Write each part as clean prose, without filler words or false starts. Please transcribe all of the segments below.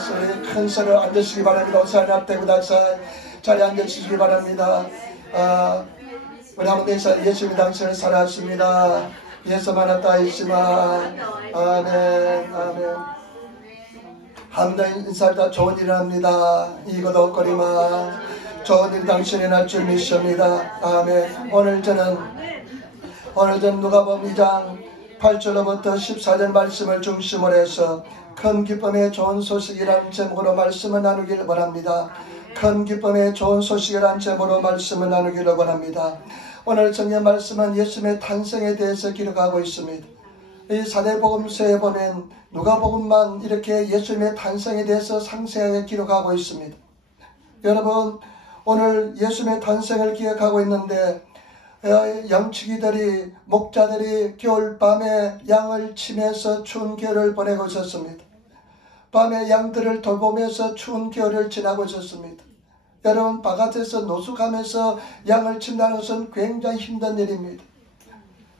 나와서 큰 소리를 앉으시기 바랍니다. 오사나 대구다사 자리에 앉으시기 바랍니다. 우리 한번에서 예수님 당신을 살았습니다. 예수 만났다 있지만 아멘 아멘. 함께 인사다 좋은 일을 합니다. 이것도 거리만 좋은 일 당신의 날 줄 믿습니다. 아멘. 오늘 저는 누가복음 2장 8절로부터 14절 말씀을 중심으로 해서 큰 기쁨의 좋은 소식이라는 제목으로 말씀을 나누기를 원합니다. 큰 기쁨의 좋은 소식이라는 제목으로 말씀을 나누기를 원합니다. 오늘 정의 말씀은 예수님의 탄생에 대해서 기록하고 있습니다. 이 사대복음서에 보면 누가복음만 이렇게 예수님의 탄생에 대해서 상세하게 기록하고 있습니다. 여러분, 오늘 예수님의 탄생을 기억하고 있는데 양치기들이 목자들이 겨울밤에 양을 치면서 추운 겨울을 보내고 있었습니다. 밤에 양들을 돌보면서 추운 겨울을 지나고 있었습니다. 여러분, 바깥에서 노숙하면서 양을 친다는 것은 굉장히 힘든 일입니다.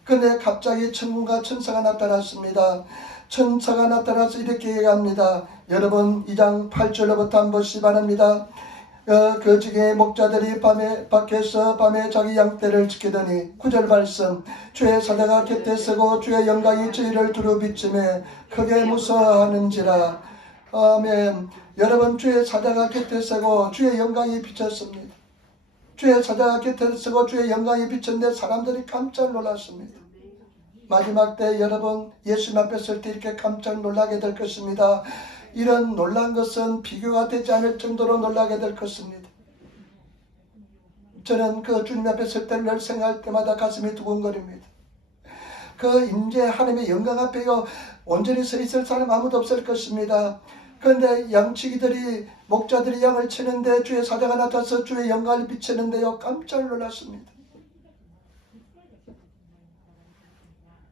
그런데 갑자기 천군과 천사가 나타났습니다. 천사가 나타나서 이렇게 얘기합니다. 여러분 2장 8절로부터 한번 보시기 바랍니다. 그 중에 목자들이 밖에서 밤에 자기 양떼를 지키더니 9절 말씀, 주의 사자가 곁에 서고 주의 영광이 저희를 두루 비추매 크게 무서워하는지라. 아멘. 여러분, 주의 사자가 곁에 서고 주의 영광이 비쳤습니다. 주의 사자가 곁에 서고 주의 영광이 비쳤는데 사람들이 깜짝 놀랐습니다. 마지막 때 여러분 예수님 앞에 설 때 이렇게 깜짝 놀라게 될 것입니다. 이런 놀란 것은 비교가 되지 않을 정도로 놀라게 될 것입니다. 저는 그 주님 앞에 설 때를 늘 생각할 때마다 가슴이 두근거립니다. 그 임재 하나님의 영광 앞에 온전히 서 있을 사람 아무도 없을 것입니다. 그런데 양치기들이 목자들이 양을 치는데 주의 사자가 나타나서 주의 영광을 비치는데요, 깜짝 놀랐습니다.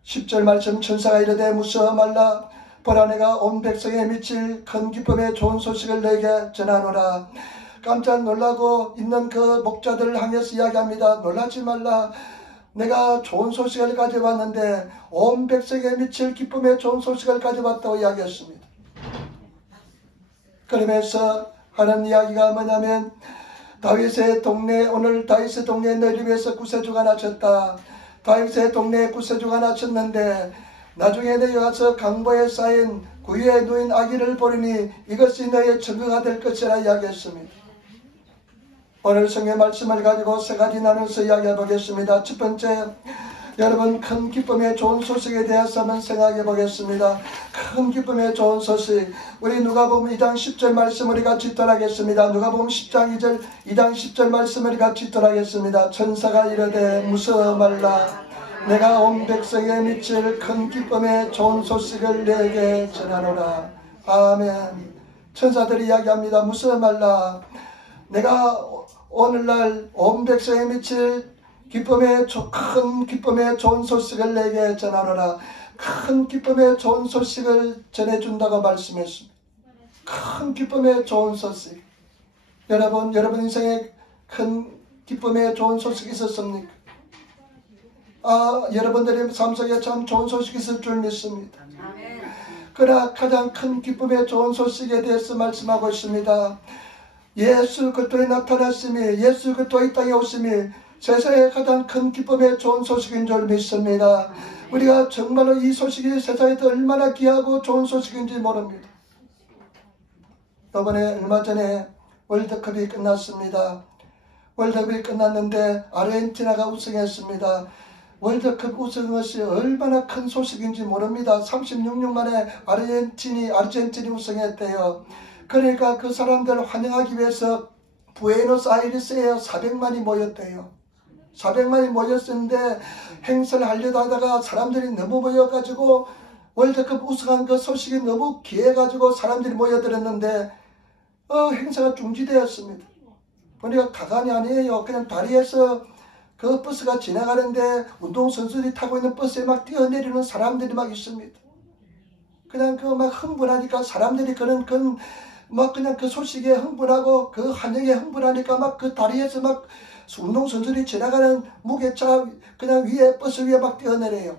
10절 말씀, 천사가 이르되 무서워 말라. 보라, 내가 온 백성에 미칠 큰 기쁨의 좋은 소식을 너에게 전하노라. 깜짝 놀라고 있는 그 목자들을 향해서 이야기합니다. 놀라지 말라. 내가 좋은 소식을 가져왔는데 온 백성에 미칠 기쁨의 좋은 소식을 가져왔다고 이야기했습니다. 그러면서 하는 이야기가 뭐냐면, 다윗의 동네, 오늘 다윗의 동네에 너희를 위해서 구세주가 나셨다. 다윗의 동네에 구세주가 나셨는데 나중에 너희 가서 강보에 쌓인 구유에 누인 아기를 보리니 이것이 너희의 증거가 될 것이라 이야기했습니다. 오늘 성의 말씀을 가지고 세 가지 나눠서 이야기해 보겠습니다. 첫 번째, 여러분 큰 기쁨의 좋은 소식에 대해서 한번 생각해 보겠습니다. 큰 기쁨의 좋은 소식. 우리 누가복음 2장 10절 말씀 우리 같이 읽도록하겠습니다. 누가복음 10장 2장 10절 말씀 우리 같이 읽도록하겠습니다. 천사가 이르되 무서워 말라. 내가 온 백성에 미칠 큰 기쁨의 좋은 소식을 내게 전하노라. 아멘. 천사들이 이야기합니다. 무서워 말라. 내가 오늘날 온 백성에 미칠 큰 기쁨의 좋은 소식을 내게 전하노라. 큰 기쁨의 좋은 소식을 전해준다고 말씀했습니다. 큰 기쁨의 좋은 소식. 여러분 인생에 큰 기쁨의 좋은 소식이 있었습니까? 여러분들의 삶 속에 참 좋은 소식이 있을 줄 믿습니다. 그러나 가장 큰 기쁨의 좋은 소식에 대해서 말씀하고 있습니다. 예수 그리스도에 나타났음이, 예수 그리스도의 이 땅에 오심이 세상에 가장 큰 기쁨의 좋은 소식인 줄 믿습니다. 우리가 정말로 이 소식이 세상에서 얼마나 귀하고 좋은 소식인지 모릅니다. 이번에 얼마 전에 월드컵이 끝났습니다. 월드컵이 끝났는데 아르헨티나가 우승했습니다. 월드컵 우승한 것이 얼마나 큰 소식인지 모릅니다. 36년 만에 아르헨틴이 우승했대요. 그러니까 그 사람들 환영하기 위해서 부에노스아이레스에 400만이 모였대요. 400만이 모였었는데 행사를 하려다 하다가 사람들이 너무 모여가지고 월드컵 우승한 그 소식이 너무 귀해가지고 사람들이 모여들었는데 행사가 중지되었습니다. 보니까 가관이 아니에요. 그냥 다리에서 그 버스가 지나가는데 운동선수들이 타고 있는 버스에 막 뛰어내리는 사람들이 막 있습니다. 그냥 막 흥분하니까 사람들이 그냥 그 소식에 흥분하고 그 환영에 흥분하니까 막 그 다리에서 막 운동선수들이 지나가는 무게차 그냥 버스 위에 막 뛰어내려요.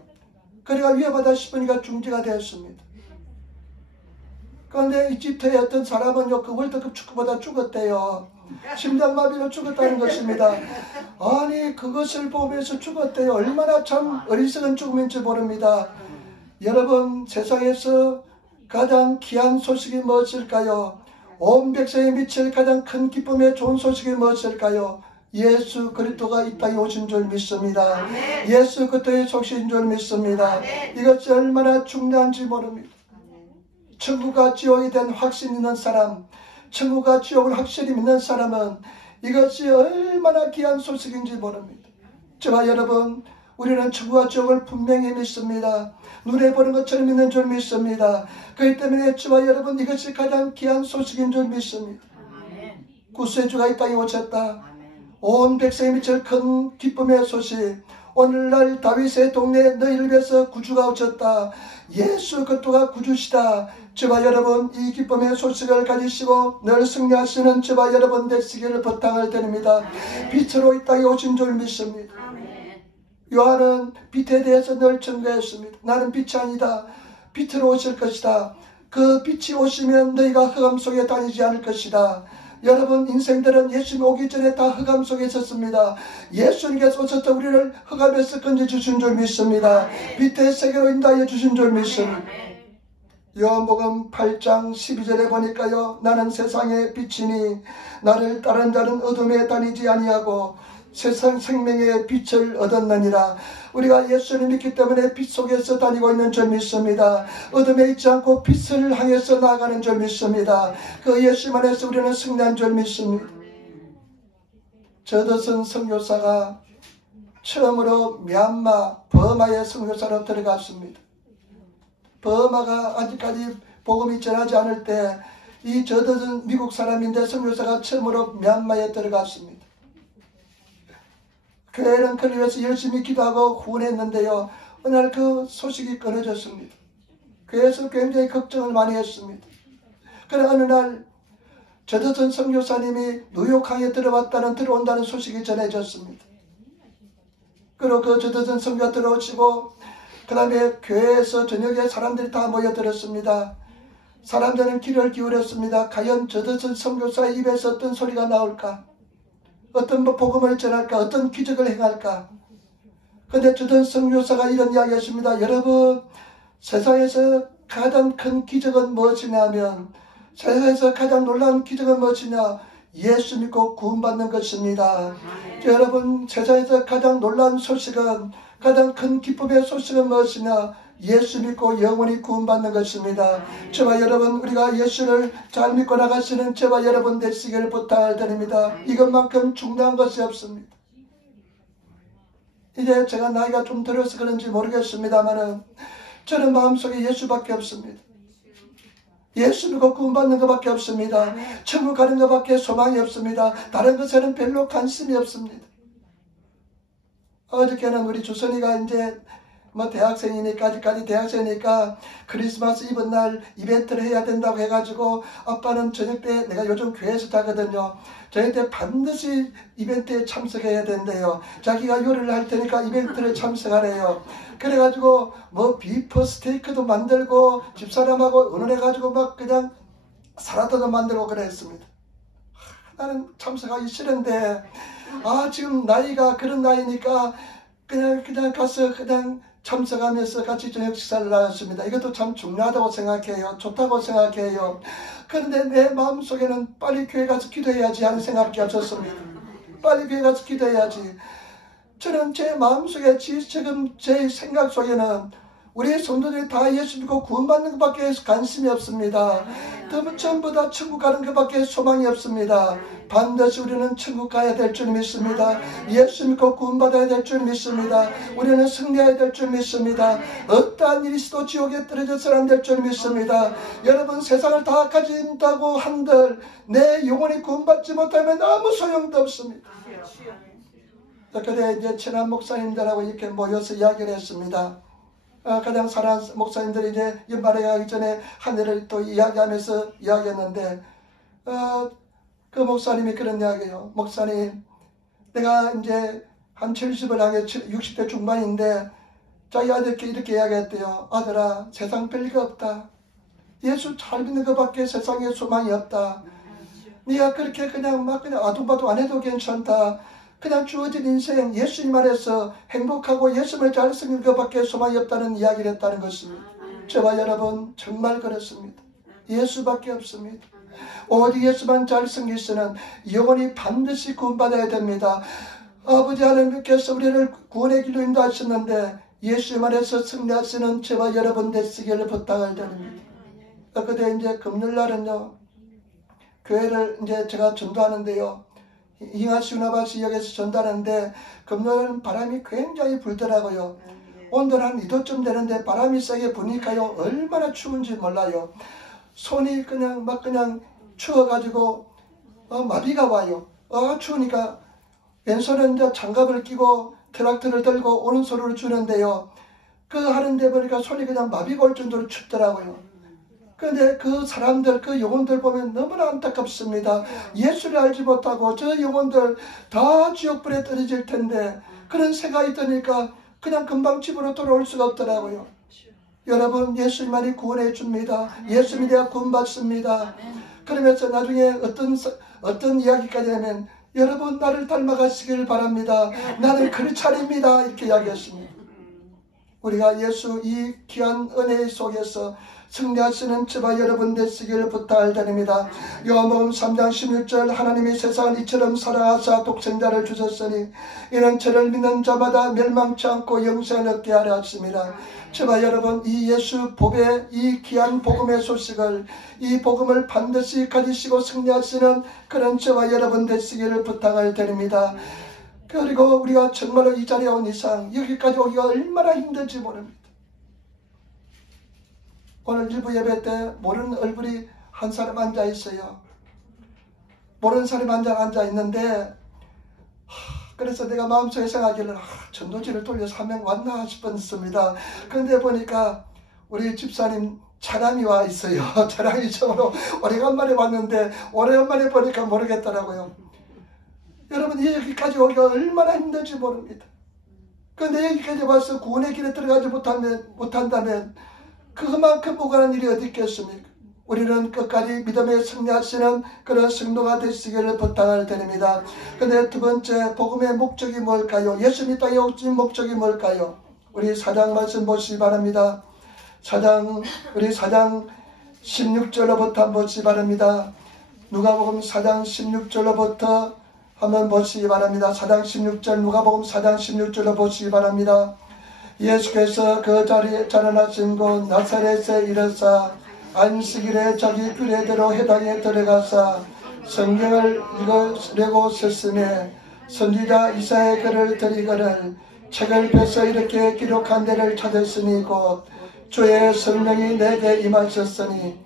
그러니까 위험하다 싶으니까 중지가 되었습니다. 그런데 이집트의 어떤 사람은요, 그 월드컵 축구보다 죽었대요. 심장마비로 죽었다는 것입니다. 아니, 그것을 보면서 죽었대요. 얼마나 참 어리석은 죽음인지 모릅니다. 여러분, 세상에서 가장 귀한 소식이 무엇일까요? 온 백성에 미칠 가장 큰 기쁨의 좋은 소식이 무엇일까요? 예수 그리스도가 이 땅에 오신 줄 믿습니다. 아멘. 예수 그리스도의 속신 줄 믿습니다. 아멘. 이것이 얼마나 중요한지 모릅니다. 천국과 지옥에 대한 확신 있는 사람, 천국과 지옥을 확실히 믿는 사람은 이것이 얼마나 귀한 소식인지 모릅니다. 저와 여러분, 우리는 천국과 지옥을 분명히 믿습니다. 눈에 보는 것처럼 믿는 줄 믿습니다. 그렇기 때문에 저와 여러분, 이것이 가장 귀한 소식인 줄 믿습니다. 구세주가 이 땅에 오셨다. 온 백성에 미칠 큰 기쁨의 소식. 오늘날 다윗의 동네에 너희를 위해서 구주가 오셨다. 예수 그리스도가 구주시다. 저와 여러분, 이 기쁨의 소식을 가지시고 늘 승리하시는 저와 여러분 되시기를 부탁을 드립니다. 빛으로 이 땅에 오신 줄 믿습니다. 요한은 빛에 대해서 늘 증거했습니다. 나는 빛이 아니다. 빛으로 오실 것이다. 그 빛이 오시면 너희가 흑암 속에 다니지 않을 것이다. 여러분, 인생들은 예수님 오기 전에 다 흑암 속에 있었습니다. 예수님께서 오셔서 우리를 흑암에서 건져주신 줄 믿습니다. 빛의 세계로 인도하여 주신 줄 믿습니다. 요한복음 8장 12절에 보니까요, 나는 세상의 빛이니 나를 따른 자는 어둠에 다니지 아니하고 세상 생명의 빛을 얻었느니라. 우리가 예수를 믿기 때문에 빛 속에서 다니고 있는 줄 믿습니다. 어둠에 있지 않고 빛을 향해서 나아가는 줄 믿습니다. 그 예수 안에서 우리는 승리한 줄 믿습니다. 저더슨 선교사가 처음으로 미얀마, 버마의 선교사로 들어갔습니다. 버마가 아직까지 복음이 전하지 않을 때 이 저더슨 미국 사람인데 선교사가 처음으로 미얀마에 들어갔습니다. 교회는 그를 위해서 열심히 기도하고 후원했는데요, 어느 날 그 소식이 끊어졌습니다. 교회에서 굉장히 걱정을 많이 했습니다. 그러나 어느 날 저더슨 선교사님이 뉴욕항에 들어온다는 소식이 전해졌습니다. 그리고 그 저더슨 선교가 들어오시고 그 다음에 교회에서 저녁에 사람들이 다 모여들었습니다. 사람들은 귀를 기울였습니다. 과연 저더슨 선교사의 입에서 어떤 소리가 나올까? 어떤 복음을 전할까? 어떤 기적을 행할까? 그런데 저더슨 선교사가 이런 이야기 했습니다. 여러분, 세상에서 가장 큰 기적은 무엇이냐면, 세상에서 가장 놀라운 기적은 무엇이냐? 예수 믿고 구원받는 것입니다. 여러분, 세상에서 가장 놀라운 소식은, 가장 큰 기쁨의 소식은 무엇이냐? 예수 믿고 영원히 구원받는 것입니다. 저와 여러분, 우리가 예수를 잘 믿고 나가시는 저와 여러분 되시기를 부탁을 드립니다. 이것만큼 중요한 것이 없습니다. 이제 제가 나이가 좀 들어서 그런지 모르겠습니다만 저는 마음속에 예수밖에 없습니다. 예수 믿고 구원받는 것밖에 없습니다. 천국 가는 것밖에 소망이 없습니다. 다른 것에는 별로 관심이 없습니다. 어저께는 우리 주선이가 이제 대학생이니까, 아직까지 대학생이니까 크리스마스 이브 날 이벤트를 해야 된다고 해가지고 아빠는 저녁 때, 내가 요즘 교회에서 자거든요. 저녁 때 반드시 이벤트에 참석해야 된대요. 자기가 요리를 할 테니까 이벤트를 참석하래요. 그래가지고 비프 스테이크도 만들고 집사람하고 의논해가지고 막 그냥 사라다도 만들고 그랬습니다. 나는 참석하기 싫은데 지금 나이가 그런 나이니까 그냥 가서 그냥 참석하면서 같이 저녁 식사를 하였습니다. 이것도 참 중요하다고 생각해요. 좋다고 생각해요. 그런데 내 마음속에는 빨리 교회 가서 기도해야지 하는 생각이 없었습니다. 빨리 교회 가서 기도해야지. 저는 제 마음속에 지금 제 생각 속에는 우리 성도들이 다 예수 믿고 구원받는 것밖에 관심이 없습니다. 전부 다 천국 가는 것밖에 소망이 없습니다. 반드시 우리는 천국 가야 될 줄 믿습니다. 예수 믿고 구원받아야 될 줄 믿습니다. 우리는 승리해야 될 줄 믿습니다. 어떠한 일이 있어도 지옥에 떨어져서는 안 될 줄 믿습니다. 여러분, 세상을 다 가진다고 한들 내 영혼이 구원받지 못하면 아무 소용도 없습니다. 그래 이제 친한 목사님들하고 이렇게 모여서 이야기를 했습니다. 가장 사랑하는 목사님들이 이제 연말에 가기 전에 한 해를 또 이야기하면서 이야기했는데, 그 목사님이 그런 이야기예요. 목사님, 내가 이제 한 70을 하게 60대 중반인데 자기 아들께 이렇게 이야기했대요. 아들아, 세상 별거 없다. 예수 잘 믿는 것밖에 세상에 소망이 없다. 네가 그렇게 그냥 아둥바둥 안 해도 괜찮다. 그냥 주어진 인생 예수님 안에서 행복하고 예수님을 잘 섬기는 것밖에 소망이 없다는 이야기를 했다는 것입니다. 저와 여러분 정말 그렇습니다. 예수밖에 없습니다. 오직 예수만 잘 섬길 수는 영원히 반드시 구원받아야 됩니다. 아버지 하나님께서 우리를 구원의 길로 인도하셨는데 예수님 안에서 승리하시는 저와 여러분 되시기를 부탁을 드립니다. 그때 이제 금요일날은요, 교회를 이제 제가 전도하는데요, 잉하시 우나바시 역에서 전도하는데 금요일은 바람이 굉장히 불더라고요. 온도는 한 2도쯤 되는데 바람이 세게 부니까요, 얼마나 추운지 몰라요. 손이 그냥 추워가지고 마비가 와요. 추우니까 왼손은 이제 장갑을 끼고 트랙터를 들고 오른손으로 주는데요, 그 하는데 보니까 손이 그냥 마비가 올 정도로 춥더라고요. 그런데 그 사람들, 그 영혼들 보면 너무나 안타깝습니다. 예수를 알지 못하고 저 영혼들 다 지옥불에 떨어질 텐데 그런 생각이 드니까 그냥 금방 집으로 돌아올 수가 없더라고요. 여러분, 예수님만이 구원해 줍니다. 예수님이 내가 구원받습니다. 그러면서 나중에 어떤 이야기까지 하면 여러분 나를 닮아가시길 바랍니다. 나는 그 차례입니다. 이렇게 이야기했습니다. 우리가 예수 이 귀한 은혜 속에서 승리하시는 저와 여러분 되시기를 부탁을 드립니다. 요한복음 3장 16절 하나님이 세상을 이처럼 사랑하사 독생자를 주셨으니 이는 저를 믿는 자마다 멸망치 않고 영생을 얻게 하려 하십니다. 저와 여러분 이 예수 복의 이 귀한 복음의 소식을 이 복음을 반드시 가지시고 승리하시는 그런 저와 여러분 되시기를 부탁을 드립니다. 그리고 우리가 정말로 이 자리에 온 이상 여기까지 오기가 얼마나 힘든지 모릅니다. 오늘 일부 예배 때 모르는 얼굴이 한 사람 앉아 있어요. 모르는 사람이 앉아 있는데 그래서 내가 마음속에 생각하기를 전도지를 돌려서 한 명 왔나 싶었습니다. 그런데 보니까 우리 집사님 차량이 와 있어요. 차량이 처음으로 오래간만에 왔는데 오래간만에 보니까 모르겠더라고요. 여러분 여기까지 오기가 얼마나 힘든지 모릅니다. 그런데 여기까지 와서 구원의 길에 들어가지 못한다면 그만큼 무관한 일이 어디 있겠습니까? 우리는 끝까지 믿음에 승리하시는 그런 성도가 되시기를 부탁을 드립니다. 그런데 두 번째 복음의 목적이 뭘까요? 예수님 땅에 오신 목적이 뭘까요? 우리 4장 말씀 보시기 바랍니다. 우리 4장 16절로부터 한번 보시기 바랍니다. 누가복음 4장 16절로부터 한번 보시기 바랍니다. 4장 16절 누가복음 4장 16절로 보시기 바랍니다. 예수께서 그 자리에 자라나신 곳 나사렛에 이르사 안식일에 자기 규례대로 회당에 들어가사 성경을 읽으려고 썼으며 선지자 이사야의 글을 드리거늘 책을 펴서 이렇게 기록한 데를 찾았으니 곧 주의 성령이 내게 임하셨으니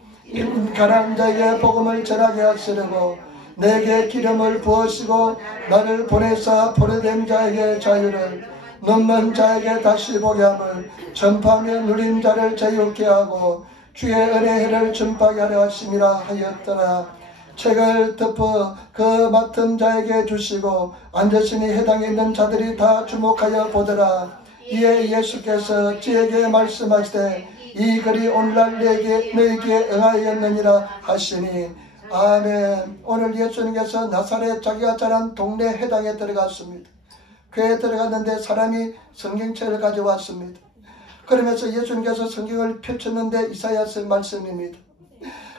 가난한 자에게 복음을 전하게 하시려고 내게 기름을 부으시고 나를 보내사 포로된 자에게 자유를 눈먼 자에게 다시 보게 함을 전파하며 눌린 자를 자유케 하고 주의 은혜의 해를 전파하게 하려 하심이라 하였더라. 책을 덮어 그 맡은 자에게 주시고 앉으시니 해당에 있는 자들이 다 주목하여 보더라. 이에 예수께서 저에게 말씀하시되 이 글이 오늘날 너에게 응하였느니라 하시니 아멘. 오늘 예수님께서 나사렛 자기가 자란 동네 해당에 들어갔습니다. 교회에 들어갔는데 사람이 성경책을 가져왔습니다. 그러면서 예수님께서 성경을 펼쳤는데 이사야서 말씀입니다.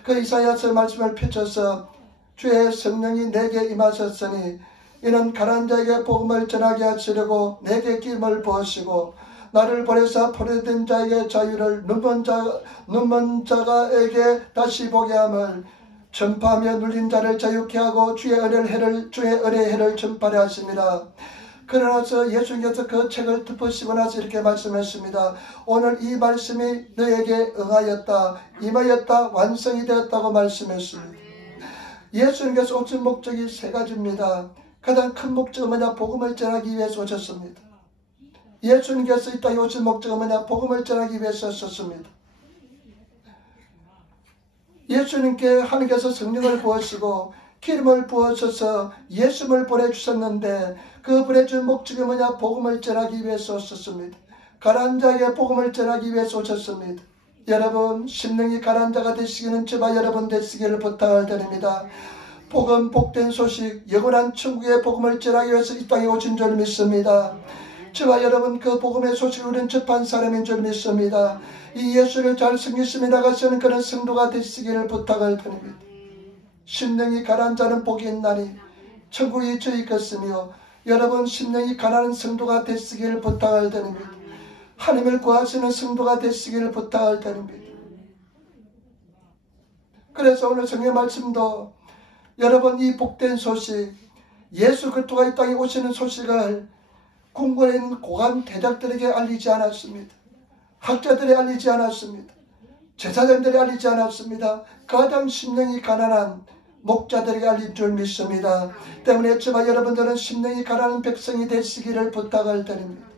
그 이사야서 말씀을 펼쳐서 주의 성령이 내게 임하셨으니 이는 가난한 자에게 복음을 전하게 하시려고 내게 기름을 부으시고 나를 보내사 포로된 자에게 자유를 눈먼 자에게 다시 보게 함을 전파하며 눌린 자를 자유케 하고 주의 은혜의 해를 전파하려 하십니다. 그러나서 예수님께서 그 책을 덮으시고 나서 이렇게 말씀했습니다. 오늘 이 말씀이 너에게 응하였다, 임하였다, 완성이 되었다고 말씀했습니다. 예수님께서 오신 목적이 세 가지입니다. 가장 큰 목적은 뭐냐? 복음을 전하기 위해서 오셨습니다. 예수님께서 이 땅에 오신 목적은 뭐냐? 복음을 전하기 위해서 오셨습니다. 예수님께 하나님께서 성령을 부으시고 기름을 부어셔서 예수님을 보내주셨는데 그 보내준 목적이 뭐냐? 복음을 전하기 위해서 오셨습니다. 가난한 자에게 복음을 전하기 위해서 오셨습니다. 여러분 심령이 가난한 자가 되시기는 저와 여러분 되시기를 부탁을 드립니다. 복음 복된 소식 영원한 천국의 복음을 전하기 위해서 이 땅에 오신 줄 믿습니다. 저와 여러분 그 복음의 소식을 우리는 접한 사람인 줄 믿습니다. 이 예수를 잘 섬기시며 나가시는 그런 성도가 되시기를 부탁을 드립니다. 심령이 가난한 자는 복이 있나니 천국이 저희 것이며 여러분 심령이 가난한 성도가 되시기를 부탁을 드립니다. 하나님을 구하시는 성도가 되시기를 부탁을 드립니다. 그래서 오늘 성경 말씀도 여러분 이 복된 소식 예수 그리스도가 이 땅에 오시는 소식을 궁궐에 있는 고관 대작들에게 알리지 않았습니다. 학자들이 알리지 않았습니다. 제사장들이 알리지 않았습니다. 가장 심령이 가난한 목자들에게 알린 줄 믿습니다. 때문에 저와 여러분들은 심령이 가난한 백성이 되시기를 부탁을 드립니다.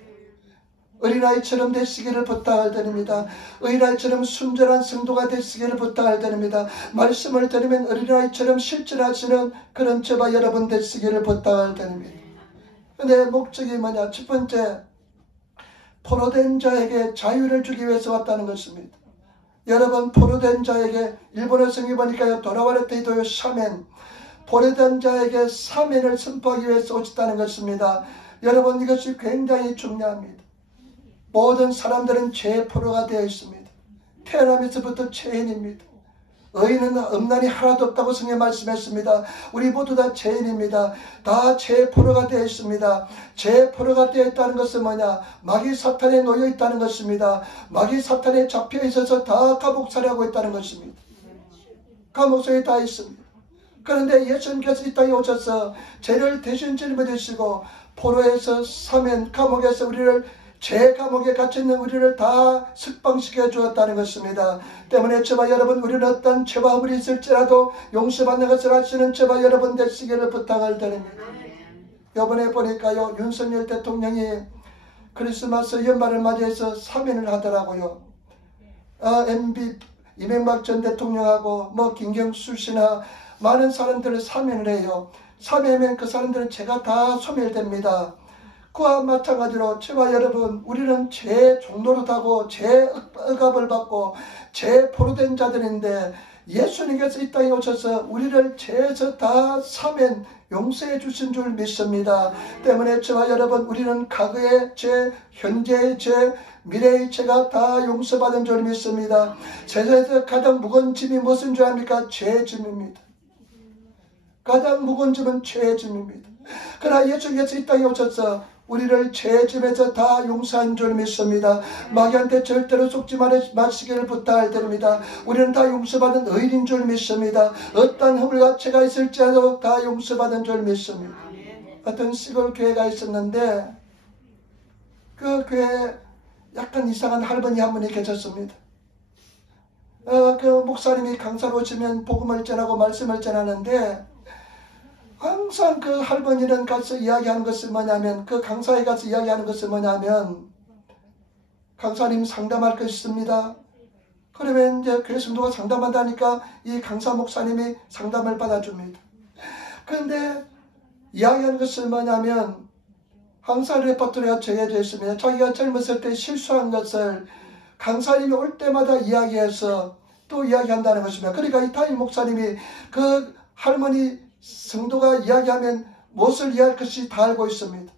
어린아이처럼 되시기를 부탁을 드립니다. 어린아이처럼 순전한 성도가 되시기를 부탁을 드립니다. 말씀을 들으면 어린아이처럼 실천하시는 그런 저와 여러분 되시기를 부탁을 드립니다. 근데 목적이 뭐냐? 첫 번째, 포로된 자에게 자유를 주기 위해서 왔다는 것입니다. 여러분 포로된 자에게 일본어 성경 보니까요. 도라와르테이도요 샤멘 포로된 자에게 사멘을 선포하기 위해서 오셨다는 것입니다. 여러분 이것이 굉장히 중요합니다. 모든 사람들은 죄의 포로가 되어 있습니다. 태어나면서부터 죄인입니다. 의인은 없나니 하나도 없다고 성경 말씀했습니다. 우리 모두 다 죄인입니다. 다 죄의 포로가 되어 있습니다. 죄의 포로가 되어 있다는 것은 뭐냐? 마귀 사탄에 놓여 있다는 것입니다. 마귀 사탄에 잡혀 있어서 다 감옥살이하고 있다는 것입니다. 감옥 속에 다 있습니다. 그런데 예수님께서 이 땅에 오셔서 죄를 대신 짊어지시고 포로에서 사면 감옥에서 우리를 죄 감옥에 갇혀있는 우리를 다 석방시켜 주었다는 것입니다. 때문에 저와 여러분 우리는 어떤 죄와 허물이 있을지라도 용서받는 것을 아시는 저와 여러분 되시기를 부탁을 드립니다. 이번에 보니까요 윤석열 대통령이 크리스마스 연말을 맞이해서 사면을 하더라고요. MB 이명박 전 대통령하고 김경수 씨나 많은 사람들을 사면을 해요. 사면하면 그 사람들은 죄가 다 소멸됩니다. 그와 마찬가지로 저와 여러분 우리는 죄 종노릇하고 죄 억압을 받고 죄 포로된 자들인데 예수님께서 이 땅에 오셔서 우리를 죄에서 다 사면 용서해 주신 줄 믿습니다. 때문에 저와 여러분 우리는 과거의 죄, 현재의 죄, 미래의 죄가 다 용서받은 줄 믿습니다. 세상에서 가장 무거운 짐이 무슨 줄 압니까? 죄의 짐입니다. 가장 무거운 짐은 죄의 짐입니다. 그러나 예수님께서 이 땅에 오셔서 우리를 죄의 짐에서 다 용서한 줄 믿습니다. 마귀한테 절대로 속지 마시기를 부탁을 드립니다. 우리는 다 용서받은 의인인 줄 믿습니다. 어떤 허물과 죄가 있을지라도 다 용서받은 줄 믿습니다. 어떤 시골 교회가 있었는데 그 교회에 약간 이상한 할머니 한 분이 계셨습니다. 그 목사님이 강사로 오시면 복음을 전하고 말씀을 전하는데 항상 그 할머니는 가서 이야기하는 것은 뭐냐면 그 강사에 가서 이야기하는 것은 뭐냐면 강사님 상담할 것이 있습니다. 그러면 이제 교회 성도가 상담한다니까 이 강사 목사님이 상담을 받아줍니다. 그런데 이야기하는 것은 뭐냐면 항상 레퍼토리가 정해져 있습니다. 자기가 젊었을 때 실수한 것을 강사님이 올 때마다 이야기해서 또 이야기한다는 것입니다. 그러니까 이 타임 목사님이 그 할머니 성도가 이야기하면 무엇을 이야기할 것이 다 알고 있습니다.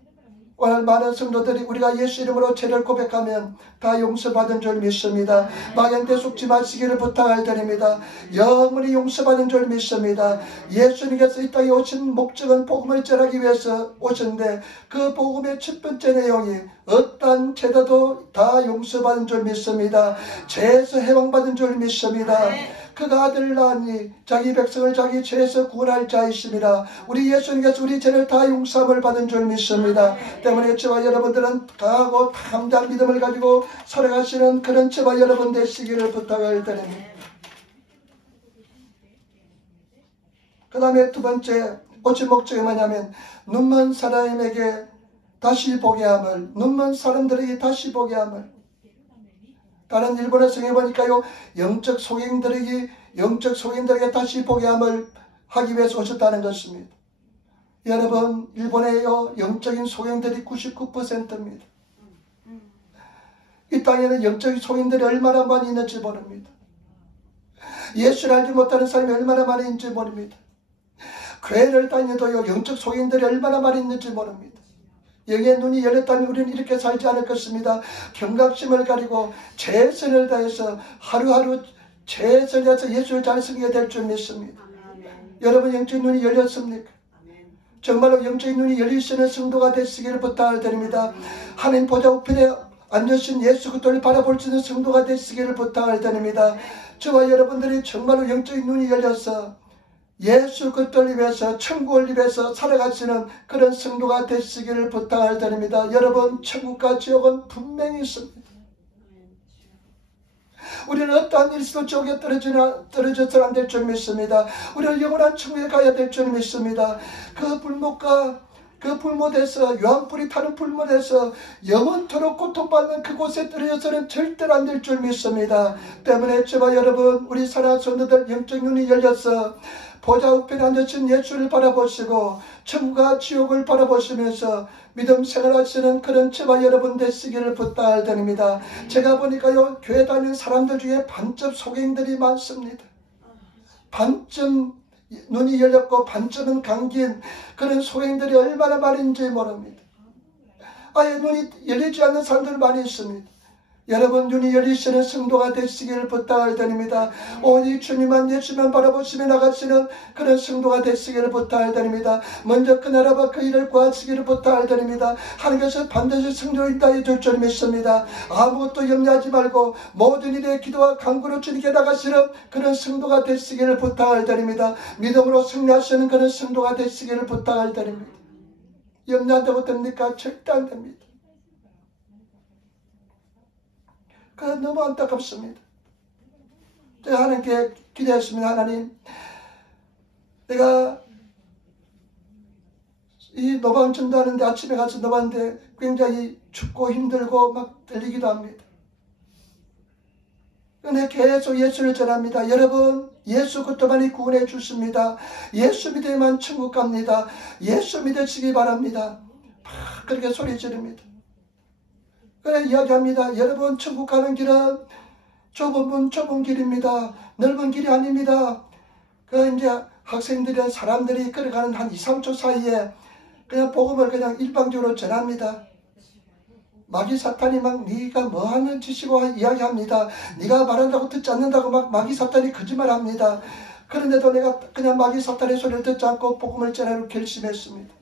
오늘 많은 성도들이 우리가 예수 이름으로 죄를 고백하면 다 용서받은 줄 믿습니다. 마귀한테 속지 마시기를 부탁을 드립니다. 영원히 용서받은 줄 믿습니다. 예수님께서 이 땅에 오신 목적은 복음을 전하기 위해서 오셨는데 그 복음의 첫 번째 내용이 어떠한 죄도 다 용서받은 줄 믿습니다. 죄에서 해방받은 줄 믿습니다. 그가 아들을 낳으니 자기 백성을 자기 죄에서 구원할 자이십니다. 우리 예수님께서 우리 죄를 다 용서함을 받은 줄 믿습니다. 때문에 저와 여러분들은 강하고 담대한 믿음을 가지고 살아가시는 그런 저와 여러분 되시기를 부탁을 드립니다. 그 다음에 두 번째 오신 목적이 뭐냐면 눈먼 사람에게 다시 보게 함을, 눈먼 사람들에게 다시 보게 함을. 다른 일본의 성에 보니까요 영적 소경들에게 다시 보게 함을 하기 위해서 오셨다는 것입니다. 여러분 일본의 영적인 소경들이 99%입니다. 이 땅에는 영적인 소인들이 얼마나 많이 있는지 모릅니다. 예수를 알지 못하는 사람이 얼마나 많이 있는지 모릅니다. 교회를 다녀도요, 영적 소인들이 얼마나 많이 있는지 모릅니다. 영의 눈이 열렸다면 우리는 이렇게 살지 않을 것입니다. 경각심을 가리고 최선을 다해서 하루하루 최선을 다해서 예수를 잘 섬기게 될 줄 믿습니다. 여러분 영적인 눈이 열렸습니까? 정말로 영적인 눈이 열리시는 성도가 되시기를 부탁을 드립니다. 하나님 보좌 우편에 앉으신 예수 그리스도를 바라볼 수 있는 성도가 되시기를 부탁을 드립니다. 저와 여러분들이 정말로 영적인 눈이 열려서 예수 그리스도를 위해서 천국을 위해서 살아가시는 그런 성도가 되시기를 부탁을 드립니다. 여러분 천국과 지옥은 분명히 있습니다. 우리는 어떠한 일수도 지옥에 떨어져서는 안 될 줄 믿습니다. 우리는 영원한 천국에 가야 될 줄 믿습니다. 그 불못에서 유황불이 타는 불못에서 영원토록 고통받는 그곳에 떨어져서는 절대로 안 될 줄 믿습니다. 때문에 저와 여러분 우리 사랑하는 성도들 영적 눈이 열려서 보좌 우편에 앉으신 예수를 바라보시고 천국과 지옥을 바라보시면서 믿음 생활하시는 그런 저와 여러분 되시기를 부탁을 드립니다. 제가 보니까요 교회 다니는 사람들 중에 반쯤 소경들이 많습니다. 반쯤 눈이 열렸고 반쯤은 감긴 그런 소경들이 얼마나 많은지 모릅니다. 아예 눈이 열리지 않는 사람들 많이 있습니다. 여러분 눈이 열리시는 성도가 되시기를 부탁을 드립니다. 오직 주님만 예수만 바라보시며 나가시는 그런 성도가 되시기를 부탁을 드립니다. 먼저 그 나라와 그 일을 구하시기를 부탁을 드립니다. 하나님께서 반드시 성도를 인도해 줄 줄 믿습니다. 아무것도 염려하지 말고 모든 일에 기도와 간구로 주님께 나가시는 그런 성도가 되시기를 부탁을 드립니다. 믿음으로 승리하시는 그런 성도가 되시기를 부탁을 드립니다. 염려한다고 됩니까? 절대 안 됩니다. 너무 안타깝습니다. 제가 하나님께 기도했습니다. 하나님, 내가 이 노방 전도하는데 아침에 가서 노방인데 굉장히 춥고 힘들고 막 떨리기도 합니다. 근데 계속 예수를 전합니다. 여러분, 예수 그리스도만이 구원해 주십니다. 예수 믿어야만 천국 갑니다. 예수 믿으시기 바랍니다. 막 그렇게 소리 지릅니다. 그래 이야기합니다. 여러분 천국 가는 길은 좁은 길입니다. 넓은 길이 아닙니다. 이제 학생들이나 사람들이 걸어가는 한 2, 3초 사이에 그냥 복음을 그냥 일방적으로 전합니다. 마귀 사탄이 막 네가 뭐 하는 짓이고 이야기합니다. 네가 말한다고 듣지 않는다고 막 마귀 사탄이 거짓말합니다. 그런데도 내가 그냥 마귀 사탄의 소리를 듣지 않고 복음을 전하기로 결심했습니다.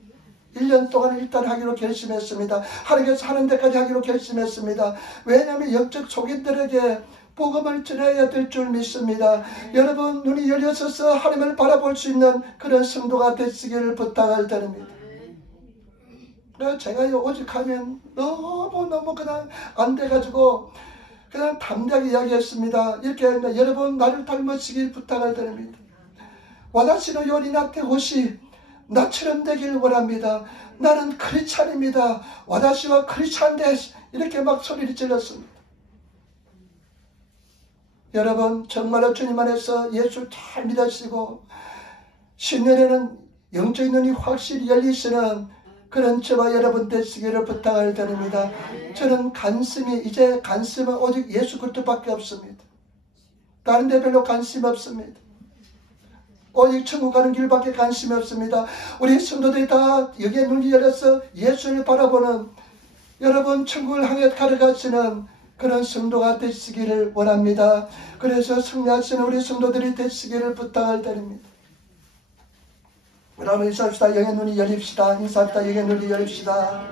1년 동안 일단 하기로 결심했습니다. 하나님께서 하는 데까지 하기로 결심했습니다. 왜냐하면 영적 속인들에게 복음을 전해야 될 줄 믿습니다. 여러분 눈이 열려서서 하나님을 바라볼 수 있는 그런 성도가 되시기를 부탁을 드립니다. 제가 오직하면 너무 그냥 안 돼가지고 그냥 담대하게 이야기했습니다. 이렇게 여러분 나를 닮으시길 부탁을 드립니다. 와다시노 요리나테 호시 나처럼 되길 원합니다. 나는 크리스찬입니다. 와다시와 크리스찬 데스 이렇게 막 소리를 질렀습니다. 여러분 정말로 주님 안에서 예수를 잘 믿으시고 10년에는 영적인 눈이 확실히 열리시는 그런 저와 여러분 되시기를 부탁을 드립니다. 저는 이제 관심은 오직 예수 그리스도밖에 없습니다. 다른 데 별로 관심 없습니다. 오직 천국 가는 길밖에 관심이 없습니다. 우리 성도들이 다 여기에 눈이 열려서 예수를 바라보는 여러분 천국을 향해 걸어가시는 그런 성도가 되시기를 원합니다. 그래서 승리하시는 우리 성도들이 되시기를 부탁을 드립니다. 여러분 인사합시다. 영의 눈이 열립시다. 인사합시다. 영의 눈이 열립시다.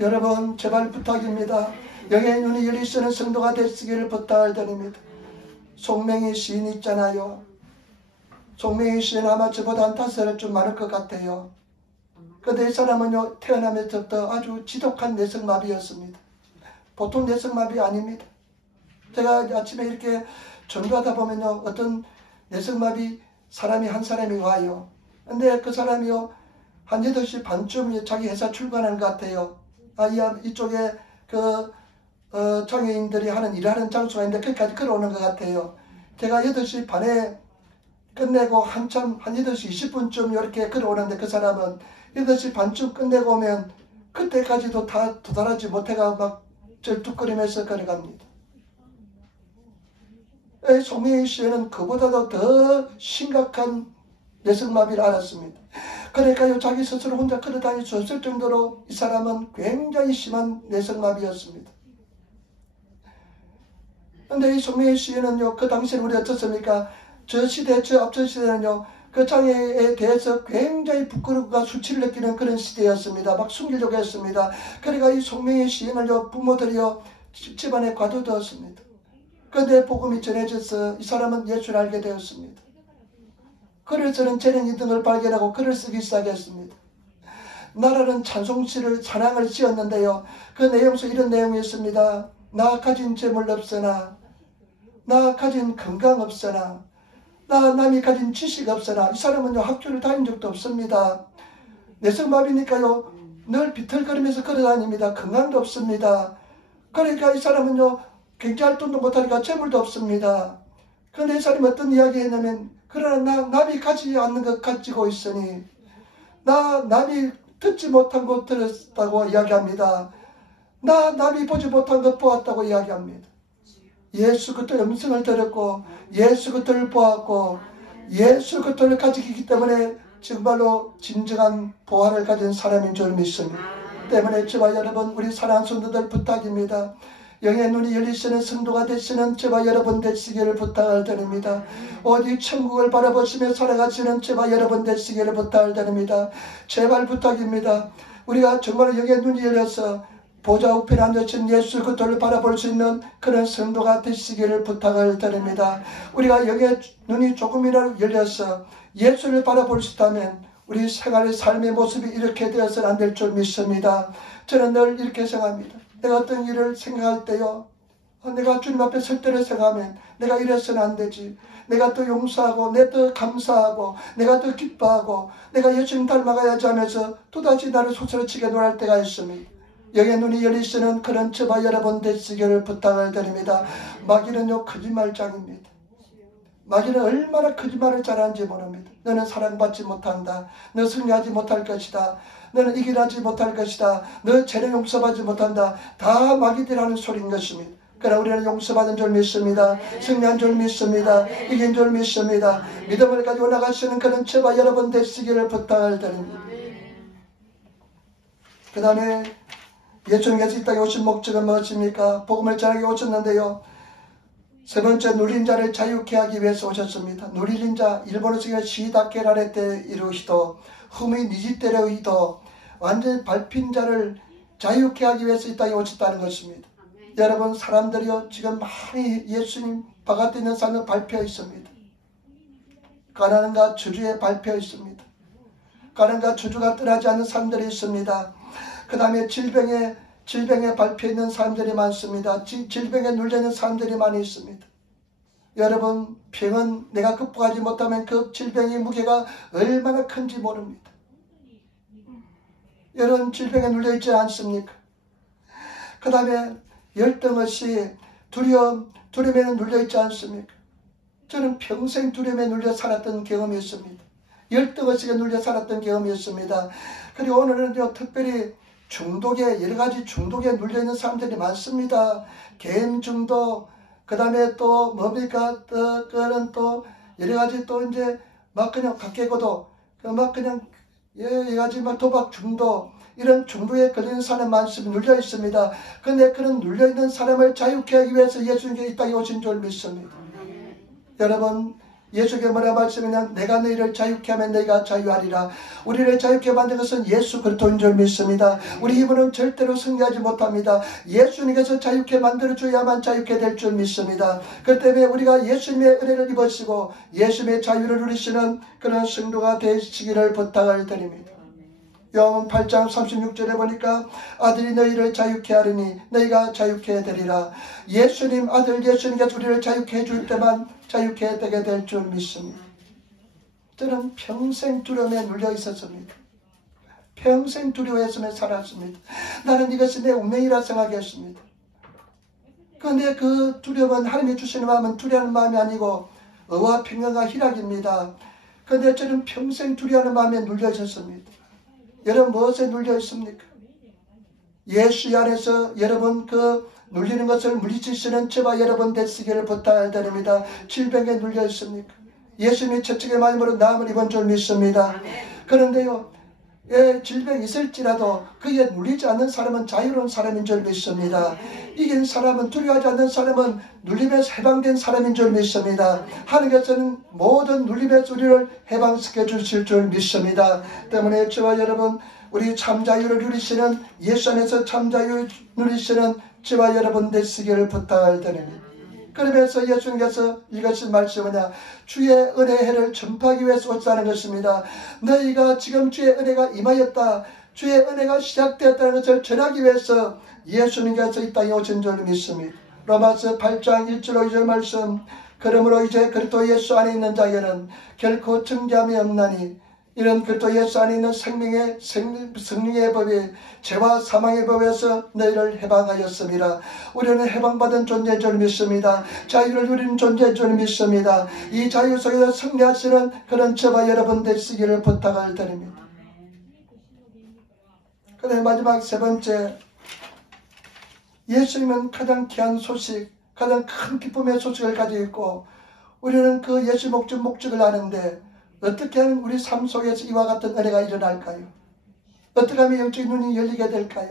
여러분 제발 부탁입니다. 영의 눈이 열리시는 성도가 되시기를 부탁을 드립니다. 송명희 시인 있잖아요. 송명희 시인 아마 저보다 한 5살 좀 많을 것 같아요. 근데 이 사람은요 태어나면서부터 아주 지독한 내성마비였습니다. 보통 내성마비 아닙니다. 제가 아침에 이렇게 전도하다 보면요 어떤 내성마비 사람이 한 사람이 와요. 근데 그 사람이요 한 8시 반쯤 자기 회사 출근하는 것 같아요. 이쪽에 장애인들이 일하는 장소가 있는데 거기까지 걸어오는 것 같아요. 제가 8시 반에 끝내고 한참 한 8시 20분쯤 이렇게 걸어오는데 그 사람은 8시 반쯤 끝내고 오면 그때까지도 다 도달하지 못해가 막 절뚝거리면서 걸어갑니다. 송명희 씨는 그보다도 더 심각한 뇌성마비를 앓았습니다. 그러니까요, 자기 스스로 혼자 걸어다닐 수 없을 정도로 이 사람은 굉장히 심한 뇌성마비였습니다. 근데 이 송명희 씨는요, 그 당시에 우리 어떻습니까? 저 시대, 저 앞전 시대는요, 그 장애에 대해서 굉장히 부끄러움과 수치를 느끼는 그런 시대였습니다. 막 숨기려고 했습니다. 그러니까 이 송명희 시인을요, 부모들이요, 집안에 가둬두었습니다. 그런데 복음이 전해져서 이 사람은 예수를 알게 되었습니다. 글을 쓰는 재능 이등을 발견하고 글을 쓰기 시작했습니다. 나라는 찬송시를 찬양을 지었는데요. 그 내용 속 이런 내용이 있습니다. 나 가진 재물 없으나, 나 가진 건강 없으나, 나 남이 가진 지식 없으나, 이 사람은요 학교를 다닌 적도 없습니다. 뇌성마비니까요 늘 비틀거리면서 걸어다닙니다. 건강도 없습니다. 그러니까 이 사람은요 경제할 돈도 못하니까 재물도 없습니다. 그런데 이 사람이 어떤 이야기 했냐면, 그러나 나 남이 가지지 않는 것 가지고 있으니, 나 남이 듣지 못한 것 들었다고 이야기합니다. 나 남이 보지 못한 것 보았다고 이야기합니다. 예수 그들 음성을 들었고 예수 그들을 보았고 예수 그들을 가지고 있기 때문에 정말로 진정한 보화를 가진 사람인 줄 믿습니다. 때문에 저와 여러분, 우리 사랑하는 성도들 부탁입니다. 영의 눈이 열리시는 성도가 되시는 저와 여러분 되시기를 부탁을 드립니다. 오직 천국을 바라보시며 살아가시는 저와 여러분 되시기를 부탁을 드립니다. 제발 부탁입니다. 우리가 정말 영의 눈이 열려서 보좌 우편에 앉으신 예수 그들을 바라볼 수 있는 그런 성도가 되시기를 부탁을 드립니다. 우리가 영의 눈이 조금이라도 열려서 예수를 바라볼 수 있다면 우리 생활의 삶의 모습이 이렇게 되어서는 안 될 줄 믿습니다. 저는 늘 이렇게 생각합니다. 내가 어떤 일을 생각할 때요, 내가 주님 앞에 설 때를 생각하면 내가 이래서는 안 되지. 내가 또 용서하고, 내가 또 감사하고, 내가 또 기뻐하고, 내가 예수님 닮아가야지 하면서 또다시 나를 소스러치게 놀랄 때가 있습니다. 영의 눈이 열리시는 그런 저와 여러분 되시기를 부탁을 드립니다. 마귀는요 거짓말장입니다. 마귀는 얼마나 거짓말을 잘하는지 모릅니다. 너는 사랑받지 못한다. 너 승리하지 못할 것이다. 너는 이길하지 못할 것이다. 너 죄를 용서받지 못한다. 다 마귀들이 하는 소리인 것입니다. 그러나 우리는 용서받은 줄 믿습니다. 승리한 줄 믿습니다. 이긴 줄 믿습니다. 믿음을 가지고 나가시는 그런 저와 여러분 되시기를 부탁을 드립니다. 그 다음에 예수님께서 이 땅에 오신 목적은 무엇입니까? 복음을 전하게 오셨는데요. 세 번째, 눌린 자를 자유케 하기 위해서 오셨습니다. 눌린 자, 일본어 쓰기는 시다케라레테 이루시도, 후미 니지테레 이도, 완전히 밟힌 자를 자유케 하기 위해서 이 땅에 오셨다는 것입니다. 여러분, 사람들이요 지금 많이 예수님 바깥에 있는 삶을 밟혀 있습니다. 가난과 저주에 밟혀 있습니다. 가난과 저주가 떠나지 않는 사람들이 있습니다. 그 다음에 질병에 밟혀 있는 사람들이 많습니다. 질병에 눌려있는 사람들이 많이 있습니다. 여러분, 병은 내가 극복하지 못하면 그 질병의 무게가 얼마나 큰지 모릅니다. 여러분, 질병에 눌려있지 않습니까? 그 다음에 열등 없이 두려움에는 눌려있지 않습니까? 저는 평생 두려움에 눌려 살았던 경험이 있습니다. 열등 없이 눌려 살았던 경험이 있습니다. 그리고 오늘은요, 특별히 중독에, 여러가지 중독에 눌려있는 사람들이 많습니다. 게임 중독, 그 다음에 또 뭡니까? 그런 또 여러가지 또 이제 막 그냥 각계고도, 막 그냥 여러가지 막 도박 중독, 이런 중독에 걸리는 사람 많습니다. 눌려 있습니다. 그런데 그런 눌려있는 사람을 자유케 하기 위해서 예수님께 이 땅에 오신 줄 믿습니다. 여러분, 예수께 뭐라 말씀하냐? 내가 너희를 자유케 하면 너희가 자유하리라. 우리를 자유케 만든 것은 예수 그리스도인 줄 믿습니다. 우리 힘으로는 절대로 승리하지 못합니다. 예수님께서 자유케 만들어줘야만 자유케 될 줄 믿습니다. 그 때문에 우리가 예수님의 은혜를 입으시고 예수님의 자유를 누리시는 그런 성도가 되시기를 부탁을 드립니다. 요한복음 8장 36절에 보니까 아들이 너희를 자유케 하리니 너희가 자유케 되리라. 예수님 아들 예수님께서 우리를 자유케 해줄 때만 자유케 되게 될 줄 믿습니다. 저는 평생 두려움에 눌려 있었습니다. 평생 두려워했으며 살았습니다. 나는 이것이 내 운명이라 생각했습니다. 그런데 그 두려움은 하나님이 주시는 마음은 두려워하는 마음이 아니고 의와 평강과 희락입니다. 그런데 저는 평생 두려워하는 마음에 눌려 있었습니다. 여러분 무엇에 눌려 있습니까? 예수 안에서 여러분 그 눌리는 것을 물리치시는 저와 여러분 되시기를 부탁드립니다. 질병에 눌려 있습니까? 예수님이 저축의 마음으로 나음을 입은 줄 믿습니다. 그런데요, 질병이 있을지라도 그에 눌리지 않는 사람은 자유로운 사람인 줄 믿습니다. 이긴 사람은, 두려워하지 않는 사람은 눌림에서 해방된 사람인 줄 믿습니다. 하나님께서는 모든 눌림에서 우리를 해방시켜 주실 줄 믿습니다. 때문에 저와 여러분, 우리 참자유를 누리시는, 예수 안에서 참자유 누리시는 저와 여러분 되시기를 부탁드립니다. 그러면서 예수님께서 이것이 말씀이냐, 주의 은혜의 해를 전파하기 위해서 오셨다는 것입니다. 너희가 지금 주의 은혜가 임하였다, 주의 은혜가 시작되었다는 것을 전하기 위해서 예수님께서 이 땅에 오신 줄 믿습니다. 로마서 8장 1절 2절 말씀, 그러므로 이제 그리스도 예수 안에 있는 자에게는 결코 정죄함이 없나니 이런 그리스도 예수 안에 있는 성령의 법이 죄와 사망의 법에서 너희를 해방하였습니다. 우리는 해방받은 존재인 줄 믿습니다. 자유를 누리는 존재인 줄 믿습니다. 이 자유 속에서 승리하시는 그런 저와 여러분 되시기를 부탁을 드립니다. 그다음에 마지막 세 번째, 예수님은 가장 귀한 소식, 가장 큰 기쁨의 소식을 가지고 있고 우리는 그 예수 목적을 아는데 어떻게 하면 우리 삶 속에서 이와 같은 은혜가 일어날까요? 어떻게 하면 영적인 눈이 열리게 될까요?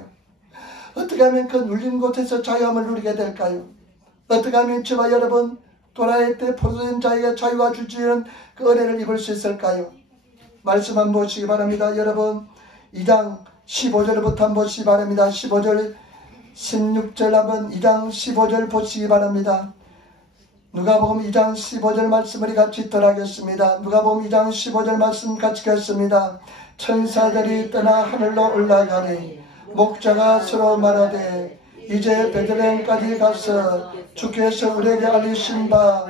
어떻게 하면 그 눌린 곳에서 자유함을 누리게 될까요? 어떻게 하면 저와 여러분 도라의 때 포도된 자에게 자유가 주시는 그 은혜를 입을 수 있을까요? 말씀 한번 보시기 바랍니다. 여러분 2장 15절부터 한번 보시기 바랍니다. 15절 16절 한번 2장 15절 보시기 바랍니다. 누가복음 2장 15절 말씀을 같이 읽도록 하겠습니다. 누가복음 2장 15절 말씀 같이 읽겠습니다. 천사들이 떠나 하늘로 올라가니 목자가 서로 말하되 이제 베들레헴까지 가서 주께서 우리에게 알리신 바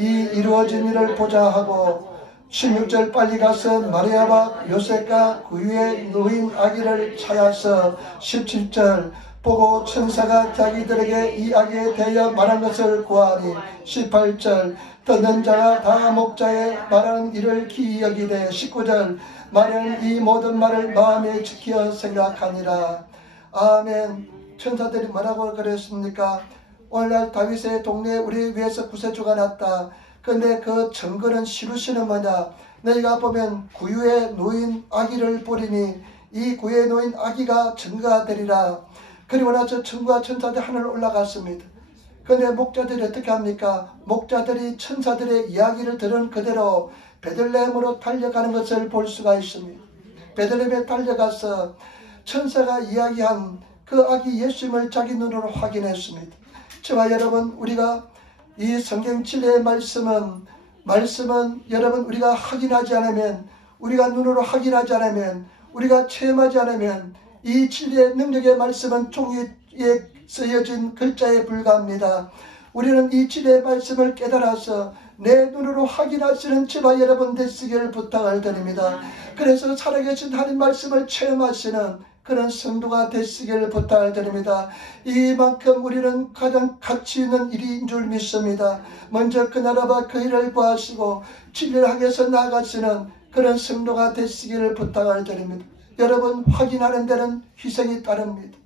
이 이루어진 일을 보자 하고 16절 빨리 가서 마리아와 요셉과 그 위에 누인 아기를 찾아서 17절 보고 천사가 자기들에게 이 아기에 대하여 말한 것을 구하니 18절 듣는 자가 다 목자의 말하는 일을 기이 여기되 19절 마리아는 이 모든 말을 마음에 지켜 생각하니라. 아멘. 천사들이 뭐라고 그랬습니까? 오늘날 다윗의 동네에 우리 위해서 구세주가 났다. 그런데 그 증거는 시루시는 뭐냐? 너희가 보면 구유에 놓인 아기를 보리니 이 구유에 놓인 아기가 증거가 되리라. 그리고 나서 천과 천사들이 하늘로 올라갔습니다. 그런데 목자들이 어떻게 합니까? 목자들이 천사들의 이야기를 들은 그대로 베들레헴으로 달려가는 것을 볼 수가 있습니다. 베들레헴에 달려가서 천사가 이야기한 그 아기 예수님을 자기 눈으로 확인했습니다. 저와 여러분, 우리가 이 성경 진리의 말씀은 여러분 우리가 확인하지 않으면, 우리가 눈으로 확인하지 않으면, 우리가 체험하지 않으면 이 진리의 능력의 말씀은 종이에 쓰여진 글자에 불과합니다. 우리는 이 진리의 말씀을 깨달아서 내 눈으로 확인하시는 저와 여러분 되시기를 부탁을 드립니다. 그래서 살아계신 하나님 말씀을 체험하시는 그런 성도가 되시기를 부탁을 드립니다. 이만큼 우리는 가장 가치 있는 일인 줄 믿습니다. 먼저 그 나라와 그 일을 구하시고 진리를 향해서 나아가시는 그런 성도가 되시기를 부탁을 드립니다. 여러분, 확인하는 데는 희생이 따릅니다.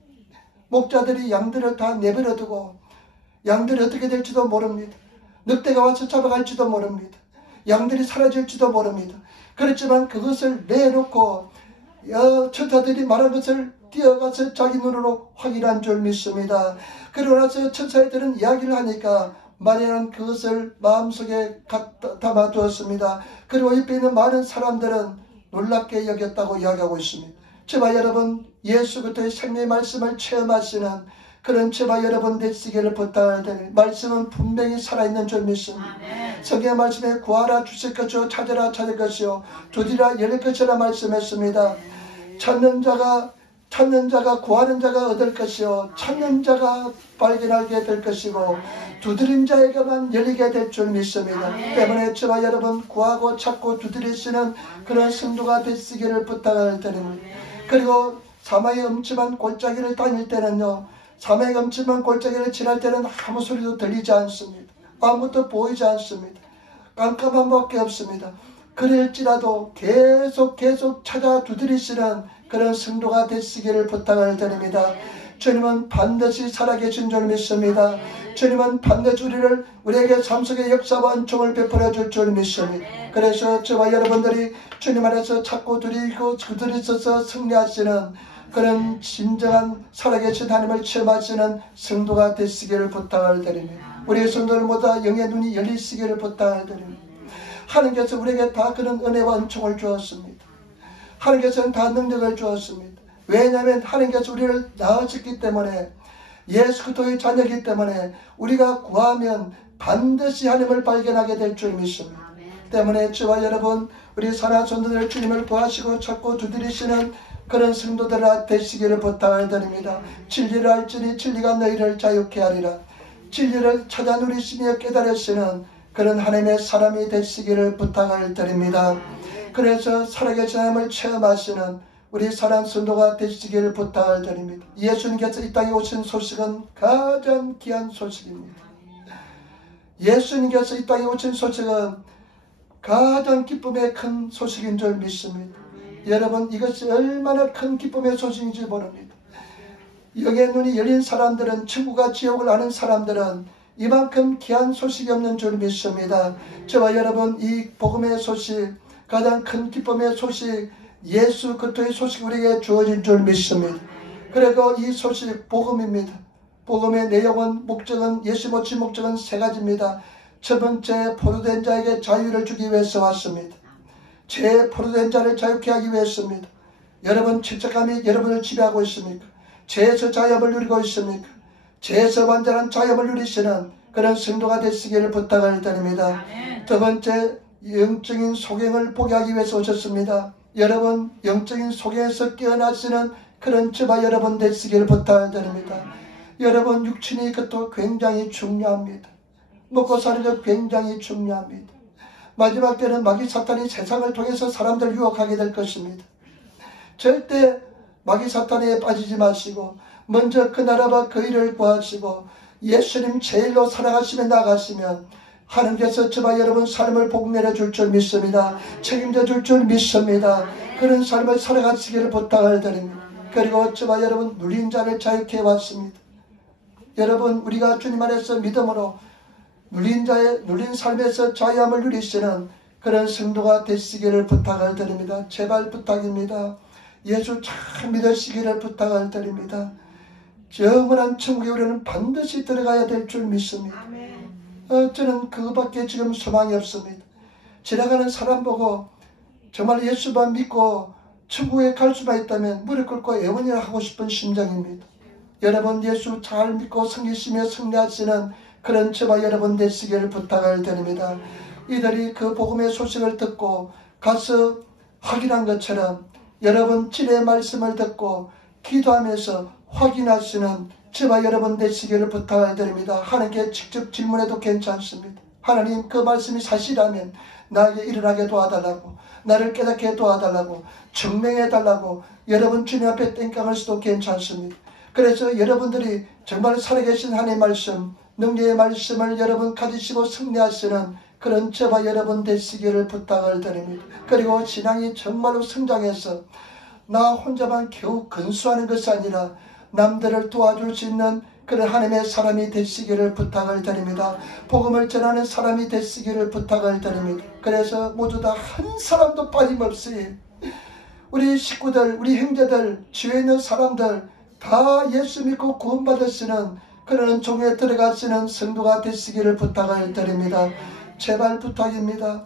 목자들이 양들을 다 내버려두고 양들이 어떻게 될지도 모릅니다. 늑대가 와서 잡아갈지도 모릅니다. 양들이 사라질지도 모릅니다. 그렇지만 그것을 내놓고 천사들이 말한 것을 뛰어가서 자기 눈으로 확인한 줄 믿습니다. 그러고 나서 천사들은 이야기를 하니까 마리아는 그것을 마음속에 담아두었습니다. 그리고 옆에 있는 많은 사람들은 놀랍게 여겼다고 이야기하고 있습니다. 저와 여러분, 예수 그리스도의 생명의 말씀을 체험하시는 그런 저와 여러분 되시기를 부탁드립니다. 말씀은 분명히 살아있는 줄 믿습니다. 성경의 말씀에 구하라 주실 것이요 찾으라 찾을 것이요 두드리라 열릴 것이라 말씀했습니다. 찾는 자가 구하는 자가 얻을 것이요 찾는 자가 발견하게 될 것이고 두드린 자에게만 열리게 될 줄 믿습니다. 때문에 저와 여러분 구하고 찾고 두드리시는 그런 성도가 되시기를 부탁을 드립니다. 그리고 사망의 음침한 골짜기를 다닐 때는요, 사망의 음침한 골짜기를 지날 때는 아무 소리도 들리지 않습니다. 아무것도 보이지 않습니다. 깜깜한 밖에 없습니다. 그럴지라도 계속 찾아 두드리시는 그런 성도가 되시기를 부탁을 드립니다. 주님은 반드시 살아계신 줄 믿습니다. 주님은 반드시 우리에게 삶 속의 역사와 은총을 베풀어 줄 줄 믿습니다. 그래서 저와 여러분들이 주님 안에서 찾고 드리고 그들이 있어서 승리하시는 그런 진정한 살아계신 하나님을 체험하시는 성도가 되시기를 부탁을 드립니다. 우리의 성도들보다 영의 눈이 열리시기를 부탁을 드립니다. 하나님께서 우리에게 다 그런 은혜와 은총을 주었습니다. 하나님께서는 다 능력을 주었습니다. 왜냐하면 하나님께서 우리를 낳으셨기 때문에, 예수 그리스도의 자녀이기 때문에 우리가 구하면 반드시 하나님을 발견하게 될 줄 믿습니다. 때문에 저와 여러분, 우리 사랑하는 성도들 주님을 구하시고 찾고 두드리시는 그런 성도들 되시기를 부탁을 드립니다. 진리를 알지니 진리가 너희를 자유케 하리라. 진리를 찾아 누리시며 깨달으시는 그런 하나님의 사람이 되시기를 부탁을 드립니다. 그래서 살아계신 하나님을 체험하시는 우리 사랑하는 성도가 되시기를 부탁을 드립니다. 예수님께서 이 땅에 오신 소식은 가장 귀한 소식입니다. 예수님께서 이 땅에 오신 소식은 가장 기쁨의 큰 소식인 줄 믿습니다. 여러분, 이것이 얼마나 큰 기쁨의 소식인지 모릅니다. 영의 눈이 열린 사람들은, 천국과 지옥을 아는 사람들은 이만큼 귀한 소식이 없는 줄 믿습니다. 저와 여러분, 이 복음의 소식, 가장 큰 기쁨의 소식, 예수 그리스도의 소식이 우리에게 주어진 줄 믿습니다. 그리고 이 소식 복음입니다. 복음의 내용은, 목적은, 예수 모친 목적은 세 가지입니다. 첫 번째, 포로된 자에게 자유를 주기 위해서 왔습니다. 죄 포로된 자를 자유케 하기 위해서입니다. 여러분, 죄책감이 여러분을 지배하고 있습니까? 죄에서 자유함을 누리고 있습니까? 죄에서 완전한 자유함을 누리시는 그런 성도가 되시기를 부탁을 드립니다. 두 번째, 영적인 소경을 보게 하기 위해서 오셨습니다. 여러분, 영적인 소경에서 깨어나시는 그런 저와 여러분 되시기를 부탁을 드립니다. 여러분, 육신이 그것도 굉장히 중요합니다. 먹고 사는 것 굉장히 중요합니다. 마지막 때는 마귀 사탄이 세상을 통해서 사람들 유혹하게 될 것입니다. 절대 마귀 사탄에 빠지지 마시고 먼저 그 나라와 그 일을 구하시고 예수님 제일로 살아가시며 나가시면 하나님께서 저와 여러분 삶을 복 내려줄 줄 믿습니다. 책임져 줄 줄 믿습니다. 그런 삶을 살아가시기를 부탁을 드립니다. 그리고 저와 여러분 눌린 자를 자유케 해왔습니다. 여러분, 우리가 주님 안에서 믿음으로 눌린 삶에서 자유함을 누리시는 그런 성도가 되시기를 부탁을 드립니다. 제발 부탁입니다. 예수 참 믿으시기를 부탁을 드립니다. 영원한 천국에 우리는 반드시 들어가야 될 줄 믿습니다. 저는 그거밖에 지금 소망이 없습니다. 지나가는 사람 보고 정말 예수만 믿고 천국에 갈 수만 있다면 무릎 꿇고 애원이라 하고 싶은 심정입니다. 여러분, 예수 잘 믿고 섬기시며 승리하시는 그런 저와 여러분 되시기를 부탁을 드립니다. 이들이 그 복음의 소식을 듣고 가서 확인한 것처럼 여러분 진리의 말씀을 듣고 기도하면서 확인하시는 저와 여러분 되시기를 부탁을 드립니다. 하나님께 직접 질문해도 괜찮습니다. 하나님, 그 말씀이 사실이라면 나에게 일어나게 도와달라고, 나를 깨닫게 도와달라고, 증명해달라고 여러분 주님 앞에 땡깡할 수도 괜찮습니다. 그래서 여러분들이 정말 살아계신 하나님의 말씀, 능력의 말씀을 여러분 가지시고 승리하시는 그런 저와 여러분 되시기를 부탁을 드립니다. 그리고 신앙이 정말로 성장해서 나 혼자만 겨우 근수하는 것이 아니라 남들을 도와줄 수 있는 그런 하나님의 사람이 되시기를 부탁을 드립니다. 복음을 전하는 사람이 되시기를 부탁을 드립니다. 그래서 모두 다 한 사람도 빠짐없이 우리 식구들, 우리 형제들, 주위에 있는 사람들 다 예수 믿고 구원받으시는 그런 종에 들어가시는 성도가 되시기를 부탁을 드립니다. 제발 부탁입니다.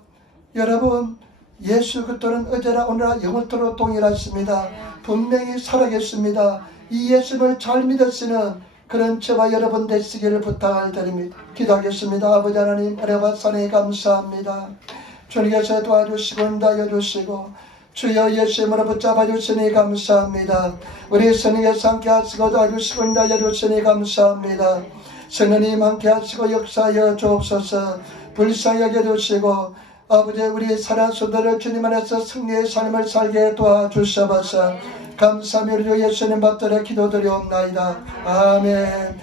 여러분, 예수 그리스도는 어제나 오늘나 영원토록 동일하십니다. 분명히 살아계십니다. 이 예수를 잘 믿으시는 그런 저와 여러분 되시기를 부탁을 드립니다. 기도하겠습니다. 아버지 하나님, 은혜와 사랑에 감사합니다. 주님께서 도와주시고 인도하여 주시고 주여 예수의 이름으로 붙잡아 주시니 감사합니다. 우리 성령께서 함께 하시고 도와주시고 인도하여 주시니 감사합니다. 성령님 함께 하시고 역사하여 주옵소서. 불쌍히 여겨주시고 아버지, 우리 사랑하는 성도들 주님 안에서 승리의 삶을 살게 도와주셔서 감사하며 우리 예수님 받들어 기도드리옵나이다. 아멘.